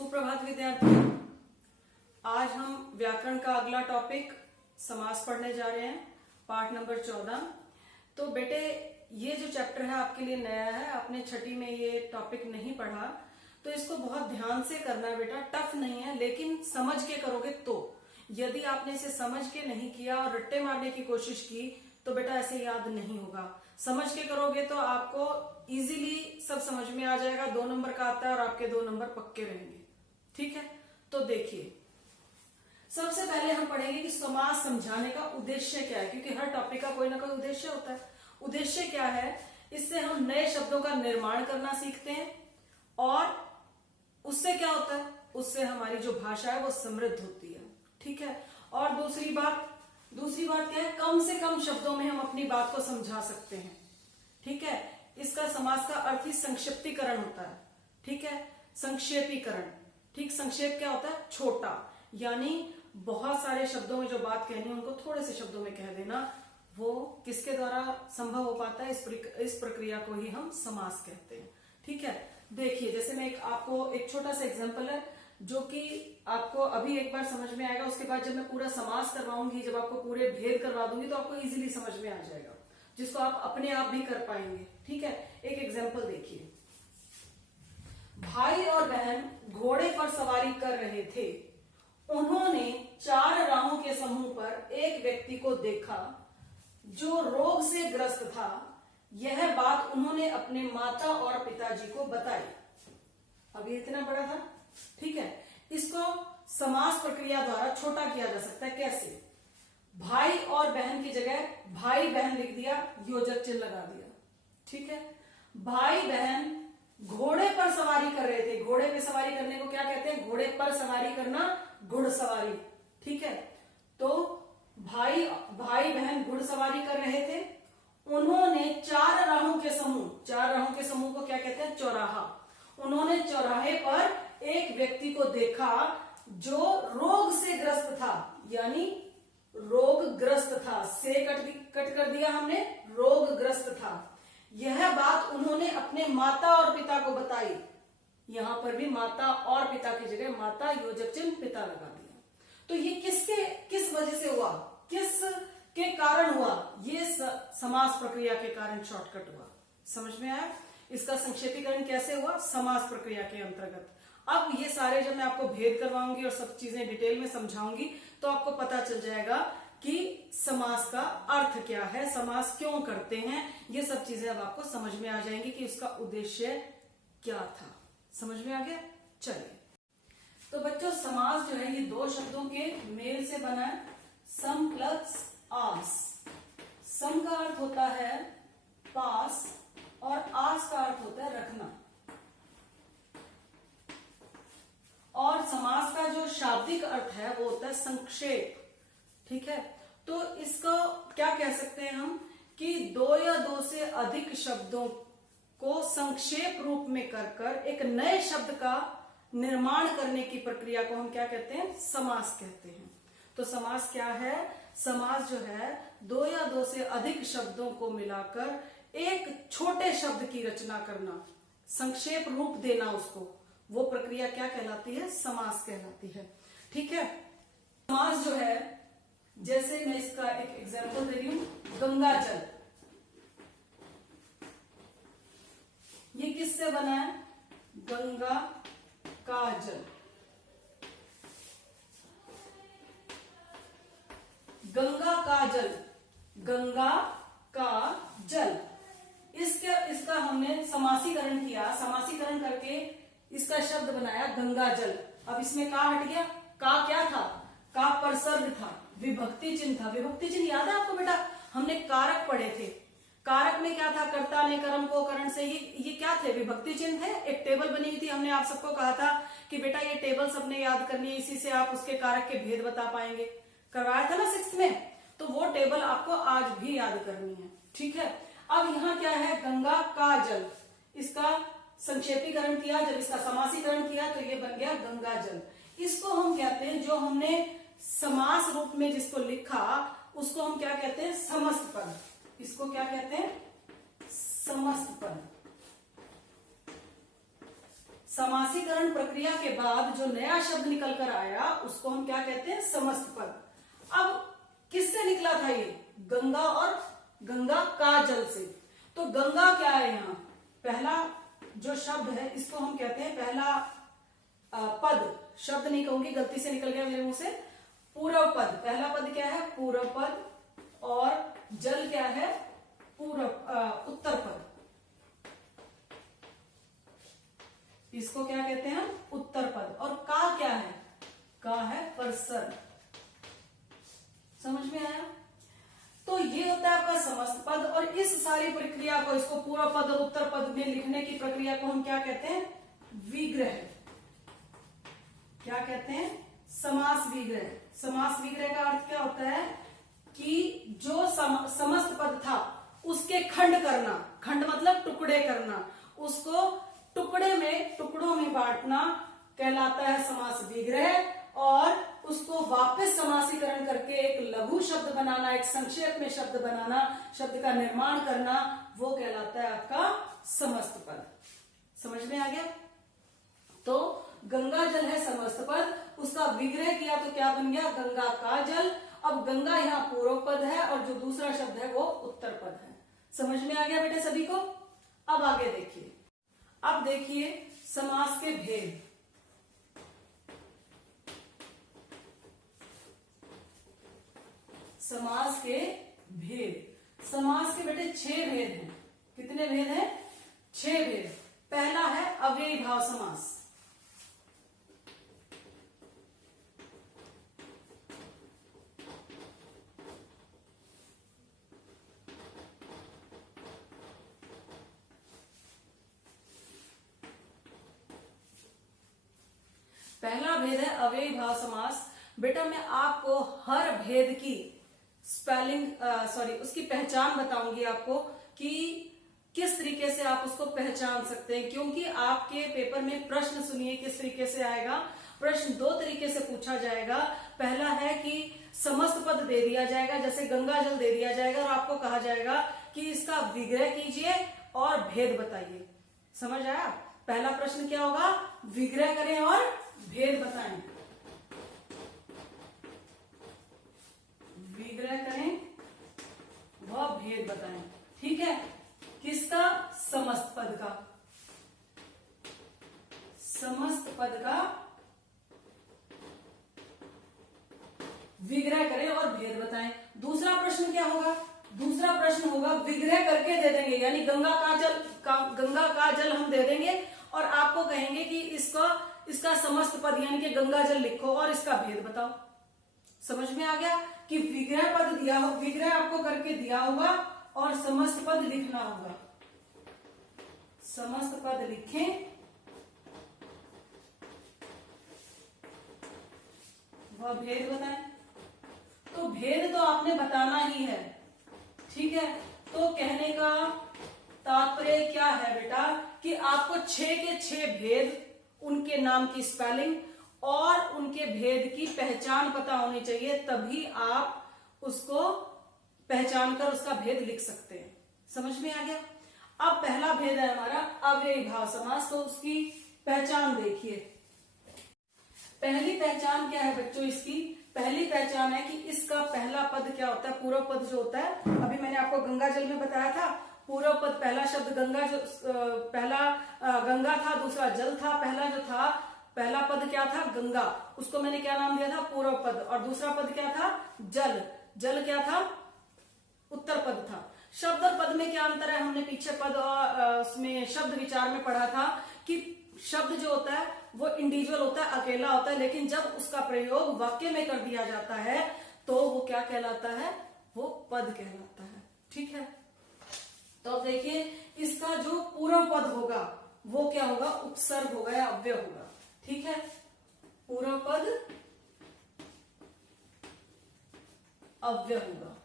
सुप्रभात विद्यार्थी। आज हम व्याकरण का अगला टॉपिक समास पढ़ने जा रहे हैं, पाठ नंबर 14। तो बेटे ये जो चैप्टर है आपके लिए नया है, आपने छठी में ये टॉपिक नहीं पढ़ा, तो इसको बहुत ध्यान से करना है बेटा। टफ नहीं है लेकिन समझ के करोगे तो। यदि आपने इसे समझ के नहीं किया और रट्टे मारने की कोशिश की तो बेटा ऐसे याद नहीं होगा। समझ के करोगे तो आपको इजीली सब समझ में आ जाएगा। 2 नंबर का आता है और आपके 2 नंबर पक्के रहेंगे। ठीक है, तो देखिए सबसे पहले हम पढ़ेंगे कि समास समझाने का उद्देश्य क्या है, क्योंकि हर टॉपिक का कोई ना कोई उद्देश्य होता है। उद्देश्य क्या है? इससे हम नए शब्दों का निर्माण करना सीखते हैं और उससे क्या होता है, उससे हमारी जो भाषा है वो समृद्ध होती है। ठीक है, और दूसरी बात क्या है, कम से कम शब्दों में हम अपनी बात को समझा सकते हैं। ठीक है, इसका समास का अर्थ ही संक्षिप्तीकरण होता है। ठीक है, संक्षेपीकरण। ठीक, संक्षेप क्या होता है? छोटा, यानी बहुत सारे शब्दों में जो बात कहनी है उनको थोड़े से शब्दों में कह देना। वो किसके द्वारा संभव हो पाता है? इस प्रक्रिया को ही हम समास कहते हैं। ठीक है, देखिए जैसे मैं आपको एक छोटा सा एग्जांपल है जो कि आपको अभी एक बार समझ में आएगा। उसके बाद जब मैं पूरा समास करवाऊंगी, जब आपको पूरे भेद करवा दूंगी तो आपको इजीली समझ में आ जाएगा, जिसको आप अपने आप भी कर पाएंगे। ठीक है, एक एग्जांपल देखिए। भाई और बहन घोड़े पर सवारी कर रहे थे। उन्होंने 4 राहों के समूह पर एक व्यक्ति को देखा जो रोग से ग्रस्त था। यह बात उन्होंने अपने माता और पिताजी को बताई। अब ये इतना बड़ा था। ठीक है, इसको समास प्रक्रिया द्वारा छोटा किया जा सकता है। कैसे? भाई और बहन की जगह भाई बहन लिख दिया, योजक चिन्ह लगा दिया। ठीक है, भाई बहन घोड़े पर सवारी कर रहे थे। घोड़े पे सवारी करने को क्या कहते हैं? घोड़े पर सवारी करना, घुड़सवारी। ठीक है, तो भाई बहन घुड़सवारी कर रहे थे। उन्होंने 4 राहों के समूह को क्या कहते हैं? चौराहा। उन्होंने चौराहे पर एक व्यक्ति को देखा जो रोग से ग्रस्त था, यानी रोगग्रस्त था। से कट कर दिया हमने, रोगग्रस्त था। यह बात उन्होंने अपने माता और पिता को बताई। यहां पर भी माता और पिता की जगह माता योजक चिन्ह पिता लगा दिया। तो ये किस वजह से हुआ, किस के कारण हुआ? ये समास प्रक्रिया के कारण शॉर्टकट हुआ। समझ में आया? इसका संक्षेपीकरण कैसे हुआ? समास प्रक्रिया के अंतर्गत। अब ये सारे जब मैं आपको भेद करवाऊंगी और सब चीजें डिटेल में समझाऊंगी तो आपको पता चल जाएगा कि समास का अर्थ क्या है, समास क्यों करते हैं। ये सब चीजें अब आपको समझ में आ जाएंगी कि उसका उद्देश्य क्या था। समझ में आ गया? चलिए, तो बच्चों समास जो है ये 2 शब्दों के मेल से बना है, सम प्लस आस। सम का अर्थ होता है पास और आस का अर्थ होता है रखना। और समास का जो शाब्दिक अर्थ है वो होता है संक्षेप। ठीक है, तो इसको क्या कह सकते हैं हम कि 2 या 2 से अधिक शब्दों को संक्षेप रूप में कर एक नए शब्द का निर्माण करने की प्रक्रिया को हम क्या कहते हैं? समास कहते हैं। तो समास क्या है? समास जो है 2 या 2 से अधिक शब्दों को मिलाकर एक छोटे शब्द की रचना करना, संक्षेप रूप देना उसको, वो प्रक्रिया क्या कहलाती है? समास कहलाती है। ठीक है, समास जो है, जैसे मैं इसका एक एग्जांपल दे रही हूं, गंगा जल। ये किससे बना है? गंगा का जल। गंगा का जल, गंगा का जल। इसका हमने समासीकरण किया। समासीकरण करके इसका शब्द बनाया गंगा जल। अब इसमें का हट गया। का क्या था? का परसर्ग था, विभक्ति चिन्ह था। विभक्ति चिन्ह याद है आपको बेटा? हमने कारक पढ़े थे। कारक में क्या था? कर्ता ने कर्म को करण से। ये क्या थे? विभक्ति चिन्ह थे। एक टेबल बनी हुई थी। हमने आप सबको कहा था कि बेटा ये टेबल सबने याद करनी है, इसी से आप उसके कारक के भेद बता पाएंगे। करवाया था ना 6th में? तो वो टेबल आपको आज भी याद करनी है। ठीक है, अब यहाँ क्या है? गंगा का जल। इसका संक्षेपीकरण किया, जब इसका समासीकरण किया तो ये बन गया गंगा जल। इसको हम कहते हैं, जो हमने समास रूप में जिसको लिखा उसको हम क्या कहते हैं? समस्त पद। इसको क्या कहते हैं? समस्त पद। समासीकरण प्रक्रिया के बाद जो नया शब्द निकल कर आया उसको हम क्या कहते हैं, समस्त पद। अब किससे निकला था ये, गंगा और गंगा का जल से। तो गंगा क्या है, यहाँ पहला जो शब्द है इसको हम कहते हैं पहला पद, शब्द नहीं कहूंगी गलती से निकल गया मेरे मुंह से, पूर्व पद। पहला पद क्या है, पूर्व पद, और जल क्या है, उत्तर पद। इसको क्या कहते हैं हम, उत्तर पद। और का क्या है, का है परसर। समझ में आया। तो ये होता है आपका समस्त पद, और इस सारी प्रक्रिया को, इसको पूर्व पद और उत्तर पद में लिखने की प्रक्रिया को हम क्या कहते हैं, विग्रह। क्या कहते हैं, समास विग्रह। समास विग्रह का अर्थ क्या होता है कि जो समस्त पद था उसके खंड करना, खंड मतलब टुकड़े करना, उसको टुकड़ों में बांटना कहलाता है समास विग्रह। और उसको वापस समासीकरण करके एक लघु शब्द बनाना, एक संक्षेप में शब्द बनाना, शब्द का निर्माण करना, वो कहलाता है आपका समस्त पद। समझ में आ गया। तो गंगा जल है समस्त पद, उसका विग्रह किया तो क्या बन गया, गंगा का जल। अब गंगा यहाँ पूर्व पद है और जो दूसरा शब्द है वो उत्तर पद है। समझ में आ गया बेटे सभी को। अब आगे देखिए, अब देखिए समास के भेद। समास के भेद, समास के बेटे 6 भेद हैं। कितने भेद हैं, 6 भेद। पहला है अव्ययी भाव समास। पहला भेद है अव्ययी भाव समास। बेटा मैं आपको हर भेद की उसकी पहचान बताऊंगी आपको कि किस तरीके से आप उसको पहचान सकते हैं, क्योंकि आपके पेपर में प्रश्न सुनिए किस तरीके से आएगा। प्रश्न 2 तरीके से पूछा जाएगा। पहला है कि समस्त पद दे दिया जाएगा, जैसे गंगा जल दे दिया जाएगा, और आपको कहा जाएगा कि इसका विग्रह कीजिए और भेद बताइए। समझ आया। पहला प्रश्न क्या होगा, विग्रह करें और भेद बताएं। विग्रह करें व भेद बताएं। ठीक है, किसका, समस्त पद का। समस्त पद का विग्रह करें और भेद बताएं। दूसरा प्रश्न क्या होगा, दूसरा प्रश्न होगा विग्रह करके दे देंगे, यानी गंगा का जल हम दे देंगे और आपको कहेंगे कि इसका समस्त पद यानी कि गंगा जल लिखो और इसका भेद बताओ। समझ में आ गया कि विग्रह पद दिया हो, विग्रह आपको करके दिया होगा और समस्त पद लिखना होगा। समस्त पद लिखें वह भेद बताएं। तो भेद तो आपने बताना ही है। ठीक है, तो कहने का तात्पर्य क्या है बेटा कि आपको 6 के 6 भेद, उनके नाम की स्पेलिंग और उनके भेद की पहचान पता होनी चाहिए, तभी आप उसको पहचान कर उसका भेद लिख सकते हैं। समझ में आ गया। अब पहला भेद है हमारा अव्ययी भाव समास, तो उसकी पहचान देखिए। पहली पहचान क्या है बच्चों, इसकी पहली पहचान है कि इसका पहला पद क्या होता है, पूर्व पद जो होता है, अभी मैंने आपको गंगा जल में बताया था, पूर्व पद पहला शब्द गंगा, जो पहला गंगा था, दूसरा जल था, पहला जो था पहला पद क्या था, गंगा, उसको मैंने क्या नाम दिया था, पूर्व पद, और दूसरा पद क्या था, जल, जल क्या था, उत्तर पद था। शब्द और पद में क्या अंतर है, हमने पीछे पद और उसमें शब्द विचार में पढ़ा था कि शब्द जो होता है वो इंडिविजुअल होता है, अकेला होता है, लेकिन जब उसका प्रयोग वाक्य में कर दिया जाता है तो वो क्या कहलाता है, वो पद कहलाता है। ठीक है, तो अब देखिए इसका जो पूर्व पद होगा वो क्या होगा, उपसर्ग होगा या अव्यय होगा। ठीक है, पूर्व पद अव्यय होगा,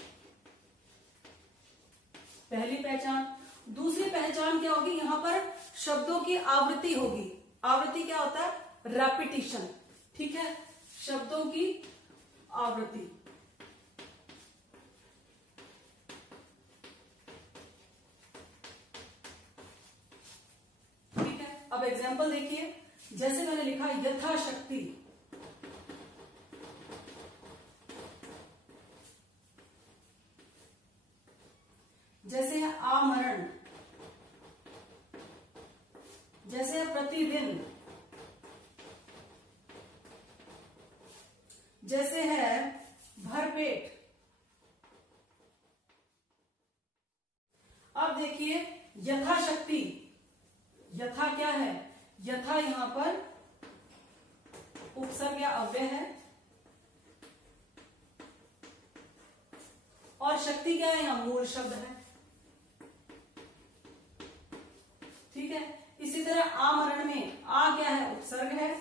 पहली पहचान। दूसरी पहचान क्या होगी, यहां पर शब्दों की आवृत्ति होगी। आवृत्ति क्या होता है, रेपिटिशन। ठीक है, शब्दों की आवृत्ति। ठीक है, अब एग्जाम्पल देखिए, जैसे मैंने लिखा यथाशक्ति, जैसे है आमरण, जैसे है प्रतिदिन, जैसे है भरपेट। अब देखिए यथाशक्ति, यथा क्या है, यथा यहां पर उपसर्ग या अव्यय है, और शक्ति क्या है, यहां मूल शब्द है। ठीक है, इसी तरह आमरण में आ क्या है, उपसर्ग है,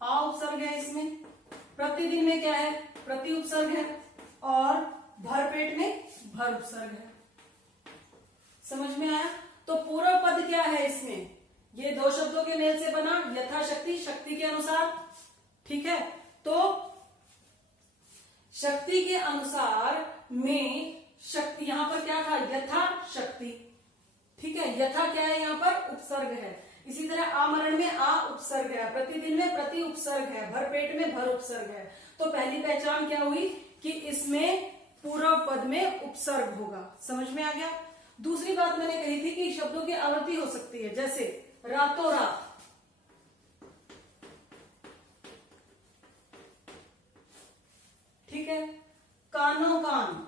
आ उपसर्ग है इसमें। प्रतिदिन में क्या है, प्रति उपसर्ग है, और भरपेट में भर उपसर्ग है। समझ में आया? तो पूर्व पद क्या है इसमें, ये दो शब्दों के मेल से बना, यथाशक्ति, शक्ति के अनुसार। ठीक है, तो शक्ति के अनुसार में शक्ति यहां पर क्या था, यथा शक्ति। ठीक है, यथा क्या है, यहां पर उपसर्ग है। इसी तरह आमरण में आ उपसर्ग है, प्रतिदिन में प्रति उपसर्ग है, भरपेट में भर उपसर्ग है। तो पहली पहचान क्या हुई कि इसमें पूर्व पद में उपसर्ग होगा। समझ में आ गया? दूसरी बात मैंने कही थी कि शब्दों की आवृत्ति हो सकती है, जैसे रातों रात, ठीक है, कानों कान,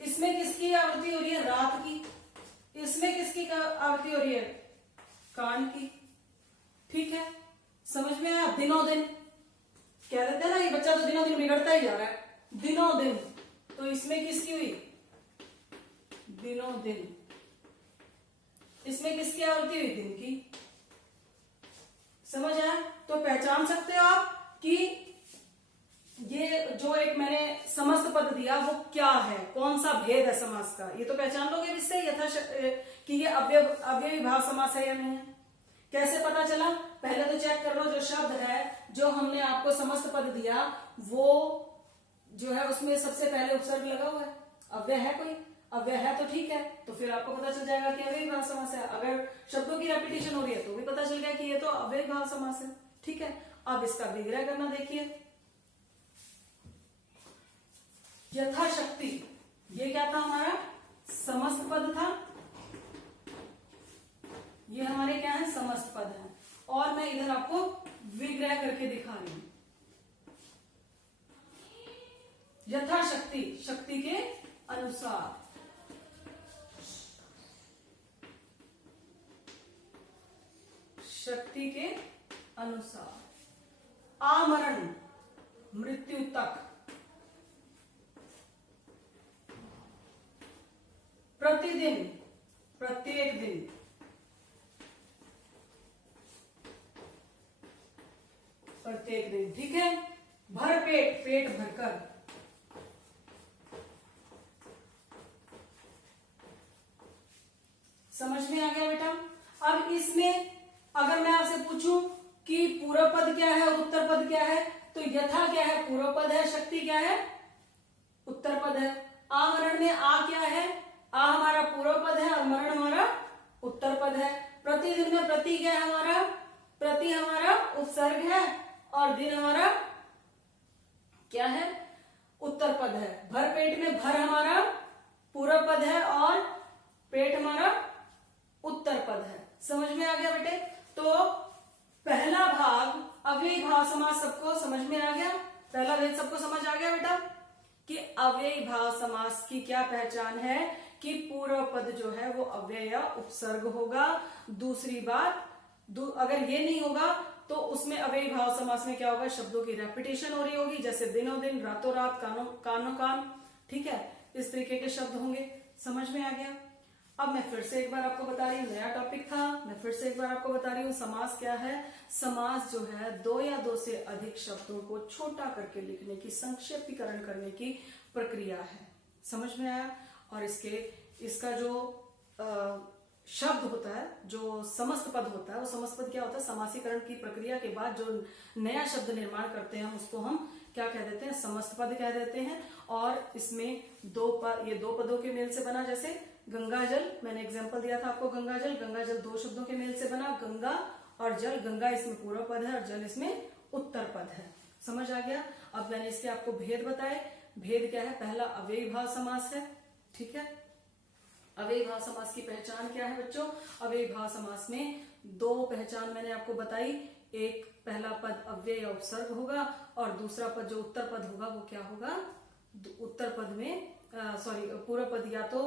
इसमें किसकी आवृत्ति हो रही है, रात की। इसमें किसकी आवृत्ति हो रही है, कान की। ठीक है, समझ में आया? दिनों दिन कह देते हैं ना, ये बच्चा तो दिनों दिन बिगड़ता ही जा रहा है, दिनों दिन, तो इसमें किसकी हुई, दिनों दिन। इसमें किसकी आवृत्ति हुई, दिन की। समझ आया? तो पहचान सकते हो आप कि ये जो एक मैंने समस्त पद दिया वो क्या है, कौन सा भेद है समास का, ये तो पहचान लोगे इससे कि ये अव्ययी भाव समास है या नहीं है। कैसे पता चला? पहले तो चेक कर लो, जो शब्द है, जो हमने आपको समस्त पद दिया, वो जो है उसमें सबसे पहले उपसर्ग लगा हुआ है, अव्यय है कोई, अव्यय है तो ठीक है, तो फिर आपको पता चल जाएगा कि अव्ययी भाव समास है। अगर शब्दों की रेपिटेशन हो रही है तो भी पता चल गया कि ये तो अव्ययी भाव समास है। ठीक है, अब इसका विग्रह करना देखिए। यथाशक्ति, ये क्या था हमारा, समस्त पद था, ये हमारे क्या है, समस्त पद है। और मैं इधर आपको विग्रह करके दिखा रही हूं। यथाशक्ति, शक्ति के अनुसार, शक्ति के अनुसार। आमरण, मृत्यु तक। प्रतिदिन, प्रत्येक दिन। प्रत्येक दिन, ठीक है। भरपेट, पेट भरकर। समझ में आ गया बेटा? अब इसमें अगर मैं आपसे पूछूं कि पूर्व पद क्या है और उत्तर पद क्या है, तो यथा क्या है, पूर्व पद है, शक्ति क्या है, उत्तर पद है। आमरण में आ क्या है, आ हमारा पूर्व पद है और मरण हमारा उत्तर पद है। प्रतिदिन में प्रति क्या है हमारा, प्रति हमारा उपसर्ग है और दिन हमारा क्या है, उत्तर पद है। भरपेट में भर हमारा पूर्व पद है और पेट हमारा उत्तर पद है। समझ में आ गया बेटे? तो पहला भाग अव्ययी भाव समास सबको समझ में आ गया, पहला भेद सबको समझ आ गया बेटा कि अव्ययी भाव समास की क्या पहचान है कि पूर्व पद जो है वो अव्यय या उपसर्ग होगा। दूसरी बात, अगर ये नहीं होगा तो उसमें अव्ययी भाव समास में क्या होगा, शब्दों की रेपिटेशन हो रही होगी, जैसे दिनों दिन, रातों रात, कानों कान। ठीक है, इस तरीके के शब्द होंगे। समझ में आ गया? अब मैं फिर से एक बार आपको बता रही हूँ, नया टॉपिक था, मैं फिर से एक बार आपको बता रही हूँ। समास क्या है? समास जो है दो या दो से अधिक शब्दों को छोटा करके लिखने की, संक्षेपीकरण करने की प्रक्रिया है। समझ में आया? और इसका जो शब्द होता है, जो समस्त पद होता है, वो समस्त पद क्या होता है, समासीकरण की प्रक्रिया के बाद जो नया शब्द निर्माण करते हैं उसको हम क्या कह देते हैं, समस्त पद कह देते हैं। और इसमें ये दो पदों के मेल से बना, जैसे गंगा जल, मैंने एग्जांपल दिया था आपको, गंगा जल दो शब्दों के मेल से बना, गंगा और जल, गंगा इसमें पूर्व पद है और जल इसमें उत्तर पद है। समझ आ गया। अब मैंने इसके आपको भेद बताए। भेद क्या है, पहला अव्ययीभाव समास है, ठीक है। अव्ययीभाव समास की पहचान क्या है बच्चों, अव्ययीभाव समास में दो पहचान मैंने आपको बताई, एक पहला पद अव्यय या उपसर्ग होगा और दूसरा पद जो उत्तर पद होगा वो क्या होगा, उत्तर पद में पूर्व पद या तो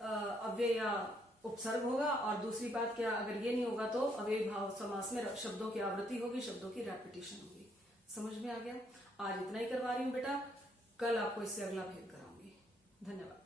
अव्यय या उपसर्ग होगा, और दूसरी बात क्या, अगर ये नहीं होगा तो अव्ययीभाव समास में शब्दों की आवृत्ति होगी, शब्दों की रेपिटेशन होगी। समझ में आ गया। आज इतना ही करवा रही हूँ बेटा, कल आपको इससे अगला भेद कराऊंगी। धन्यवाद।